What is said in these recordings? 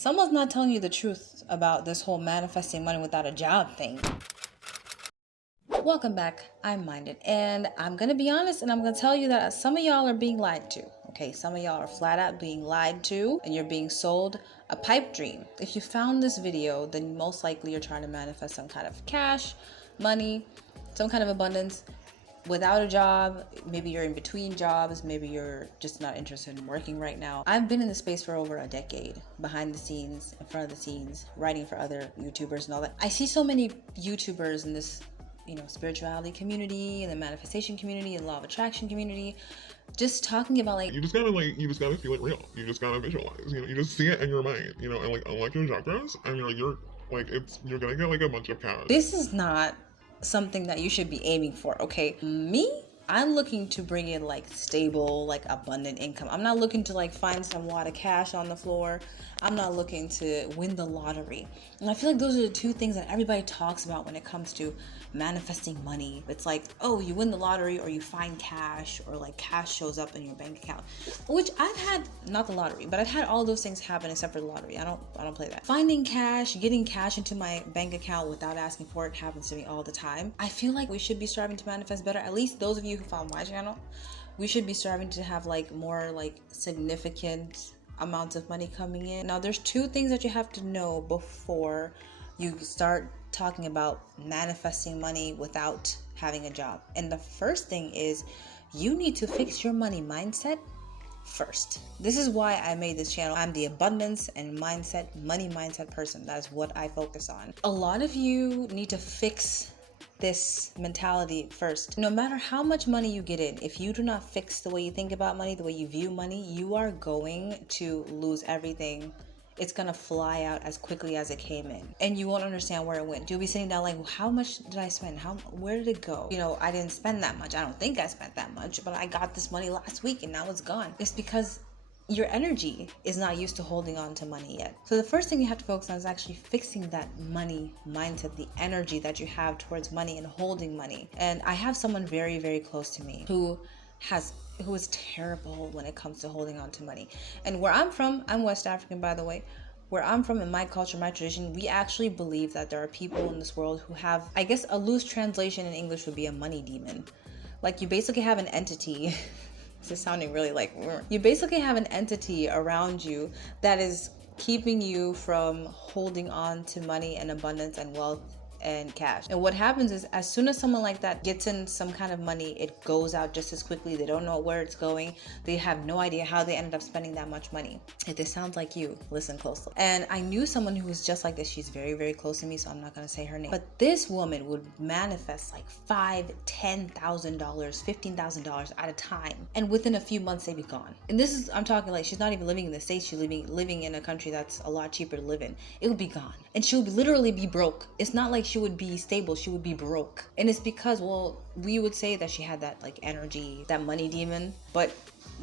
Someone's not telling you the truth about this whole manifesting money without a job thing. Welcome back. I'm Minded, and I'm gonna be honest, and I'm gonna tell you that some of y'all are being lied to. Okay, some of y'all are flat out being lied to, and you're being sold a pipe dream. If you found this video, then most likely you're trying to manifest some kind of cash, money, some kind of abundance without a job. Maybe you're in between jobs, maybe you're just not interested in working right now. I've been in this space for over a decade, behind the scenes, in front of the scenes, writing for other YouTubers and all that. I see so many YouTubers in this spirituality community and the manifestation community and law of attraction community, just talking about like you just gotta feel it real. You just gotta visualize. You just see it in your mind. And like unlike your chakras, you're gonna get like a bunch of cash. This is not something that you should be aiming for, okay? I'm looking to bring in like stable, like abundant income. I'm not looking to like find some wad of cash on the floor. I'm not looking to win the lottery. And I feel like those are the two things that everybody talks about when it comes to manifesting money. It's like, oh, you win the lottery or you find cash, or like cash shows up in your bank account, which I've had, not the lottery, but I've had all those things happen except for the lottery. I don't play that. Finding cash, getting cash into my bank account without asking for it happens to me all the time. I feel like we should be striving to manifest better. At least those of you who follow my channel, we should be striving to have like more like significant amounts of money coming in. Now there's two things that you have to know before you start talking about manifesting money without having a job. And the first thing is you need to fix your money mindset first. This is why I made this channel. I'm the abundance and money mindset person. That's what I focus on. A lot of you need to fix this mentality first. No matter how much money you get in, if you do not fix the way you think about money, the way you view money, you are going to lose everything. It's gonna fly out as quickly as it came in, and you won't understand where it went. You'll be sitting down like, well, how much did I spend? Where did it go? I didn't spend that much. I don't think I spent that much, but I got this money last week and now it's gone. It's because your energy is not used to holding on to money yet. So the first thing you have to focus on is actually fixing that money mindset, the energy that you have towards money and holding money. And I have someone very, very close to me who is terrible when it comes to holding on to money. And where I'm from, I'm West African, by the way. Where I'm from, in my culture, my tradition, we actually believe that there are people in this world who have, I guess a loose translation in English would be a money demon. Like you basically have an entity this is sounding really like, you basically have an entity around you that is keeping you from holding on to money and abundance and wealth and cash. And what happens is, as soon as someone like that gets in some kind of money, it goes out just as quickly. They don't know where it's going. They have no idea how they ended up spending that much money. If this sounds like you, listen closely. And I knew someone who was just like this. She's very, very close to me, so I'm not gonna say her name. But this woman would manifest like $5,000, $10,000, $15,000 at a time, and within a few months they'd be gone. And this is, I'm talking like, she's not even living in the States. She's living in a country that's a lot cheaper to live in. It would be gone, and she would literally be broke. It's not like she would be stable, she would be broke. And it's because, well, we would say that she had that like energy, that money demon, but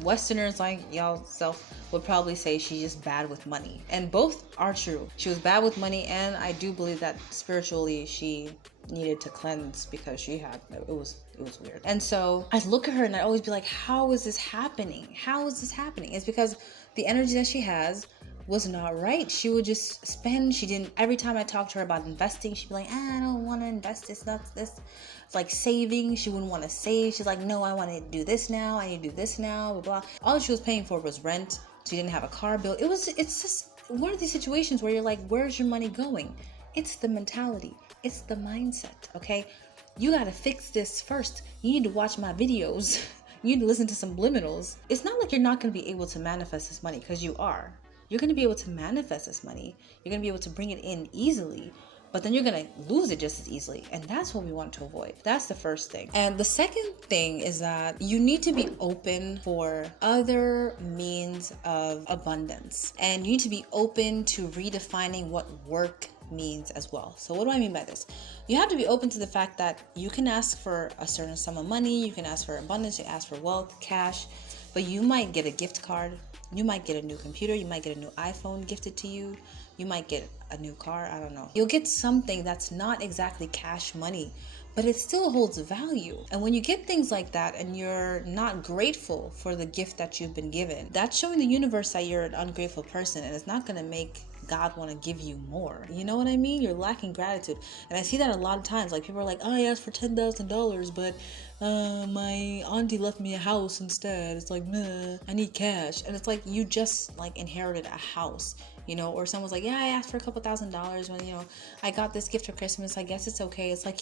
Westerners like y'all self would probably say she's just bad with money. And both are true. She was bad with money, and I do believe that spiritually she needed to cleanse because it was weird. And so I'd look at her and I'd always be like, how is this happening? How is this happening? It's because the energy that she has was not right. She would just spend. Every time I talked to her about investing, she'd be like, I don't want to invest. It's like saving. She wouldn't want to save. She's like, no, I want to do this now. I need to do this now, blah, blah. All she was paying for was rent. She didn't have a car bill. It's just one of these situations where you're like, where's your money going? It's the mentality. It's the mindset, okay? You got to fix this first. You need to watch my videos. You need to listen to some liminals. It's not like you're not going to be able to manifest this money, because you are. You're going to be able to manifest this money. You're going to be able to bring it in easily, but then you're going to lose it just as easily. And that's what we want to avoid. That's the first thing. And the second thing is that you need to be open for other means of abundance. And you need to be open to redefining what work means as well. So what do I mean by this? You have to be open to the fact that you can ask for a certain sum of money. You can ask for abundance. You ask for wealth, cash, but you might get a gift card. You might get a new computer, you might get a new iPhone gifted to you, you might get a new car, I don't know. You'll get something that's not exactly cash money, but it still holds value. And when you get things like that and you're not grateful for the gift that you've been given, that's showing the universe that you're an ungrateful person, and it's not gonna make God want to give you more? You know what I mean? You're lacking gratitude. And I see that a lot of times. Like, people are like, oh, I asked for $10,000, but my auntie left me a house instead. It's like, meh, I need cash. And it's like, you just like inherited a house, you know? Or someone's like, yeah, I asked for a couple $1,000s when, you know, I got this gift for Christmas. I guess it's okay. It's like,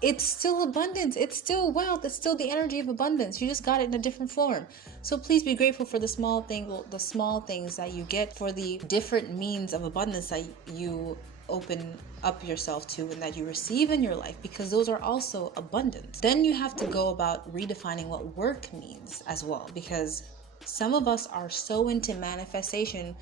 it's still abundance. It's still wealth. It's still the energy of abundance. You just got it in a different form. So please be grateful for the small things that you get, for the different means of abundance that you open up yourself to and that you receive in your life, because those are also abundance. Then you have to go about redefining what work means as well, because some of us are so into manifestation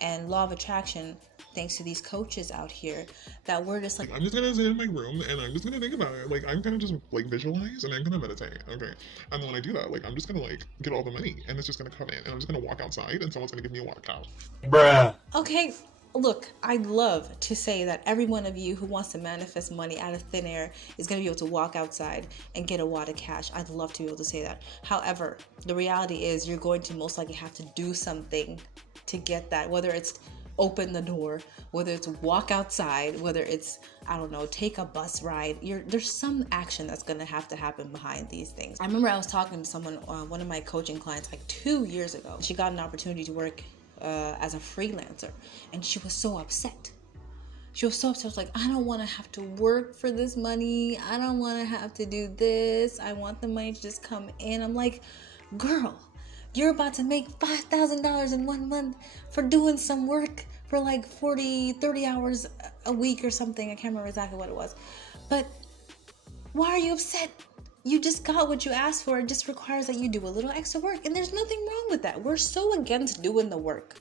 and law of attraction, thanks to these coaches out here, that we're just like, I'm just gonna sit in my room and I'm just gonna think about it. Like, I'm gonna just like visualize and I'm gonna meditate, okay? And then when I do that, like, I'm just gonna like get all the money and it's just gonna come in and I'm just gonna walk outside and someone's gonna give me a water cow. Bruh. okay, look, I'd love to say that every one of you who wants to manifest money out of thin air is going to be able to walk outside and get a wad of cash. I'd love to be able to say that. However, the reality is you're going to most likely have to do something to get that, whether it's open the door, whether it's walk outside, whether it's, I don't know, take a bus ride. There's some action that's going to happen behind these things. I remember I was talking to someone, one of my coaching clients, like 2 years ago. She got an opportunity to work as a freelancer, and she was so upset. She was like, I don't want to have to work for this money. I don't want to have to do this. I want the money to just come in. I'm like, girl, you're about to make $5,000 in 1 month for doing some work for like 30 hours a week or something. I can't remember exactly what it was. But why are you upset? You just got what you asked for. It just requires that you do a little extra work. And there's nothing wrong with that. We're so against doing the work.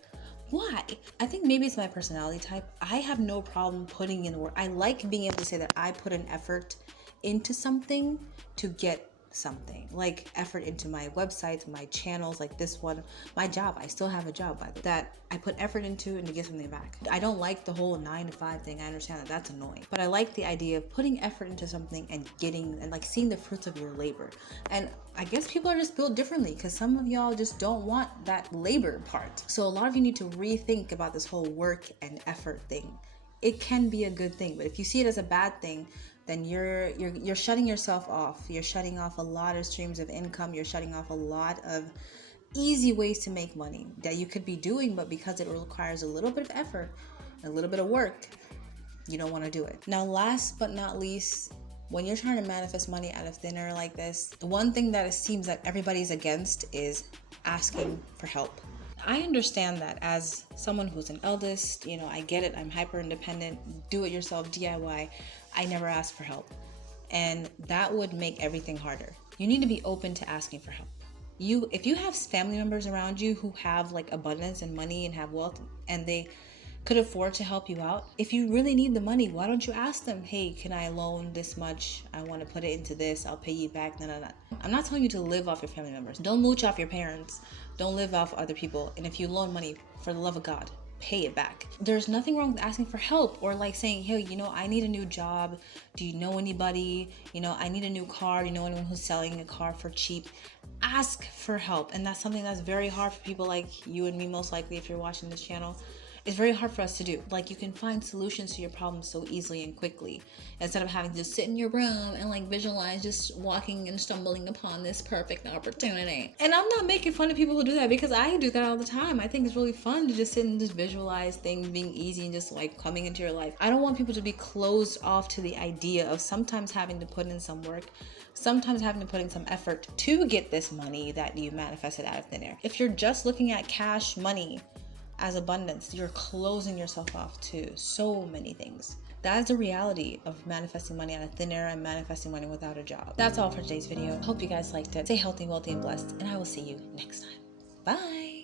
Why? I think maybe it's my personality type. I have no problem putting in work. I like being able to say that I put an effort into something to get something, like effort into my websites, my channels, like this one, my job. I still have a job, by the way, that I put effort into and to get something back. I don't like the whole 9 to 5 thing. I understand that that's annoying, but I like the idea of putting effort into something and getting, and like seeing the fruits of your labor. And I guess people are just built differently, because some of y'all just don't want that labor part. So a lot of you need to rethink about this whole work and effort thing. It can be a good thing, but if you see it as a bad thing, then you're shutting yourself off. You're shutting off a lot of streams of income. You're shutting off a lot of easy ways to make money that you could be doing, but because it requires a little bit of effort, a little bit of work, you don't want to do it. Now, last but not least, when you're trying to manifest money out of thin air like this, the one thing that it seems that everybody's against is asking for help. I understand that as someone who's an eldest, you know, I get it. I'm hyper independent, do it yourself, DIY. I never ask for help. And that would make everything harder. You need to be open to asking for help. If you have family members around you who have like abundance and money and have wealth and they could afford to help you out, if you really need the money, why don't you ask them, hey, can I loan this much? I want to put it into this. I'll pay you back. No. I'm not telling you to live off your family members. Don't mooch off your parents. Don't live off other people. And if you loan money, for the love of God, pay it back. There's nothing wrong with asking for help, or like saying, hey, you know, I need a new job. Do you know anybody? You know, I need a new car. Do you know anyone who's selling a car for cheap? Ask for help. And that's something that's very hard for people like you and me, most likely, if you're watching this channel. It's very hard for us to do. Like, you can find solutions to your problems so easily and quickly, instead of having to just sit in your room and like visualize just walking and stumbling upon this perfect opportunity. And I'm not making fun of people who do that, because I do that all the time. I think it's really fun to just sit and just visualize things being easy and just like coming into your life. I don't want people to be closed off to the idea of sometimes having to put in some work, sometimes having to put in some effort to get this money that you manifested out of thin air. If you're just looking at cash money as abundance, you're closing yourself off to so many things. That is the reality of manifesting money out of thin air and manifesting money without a job. That's all for today's video. Hope you guys liked it. Stay healthy, wealthy, and blessed, and I will see you next time. Bye.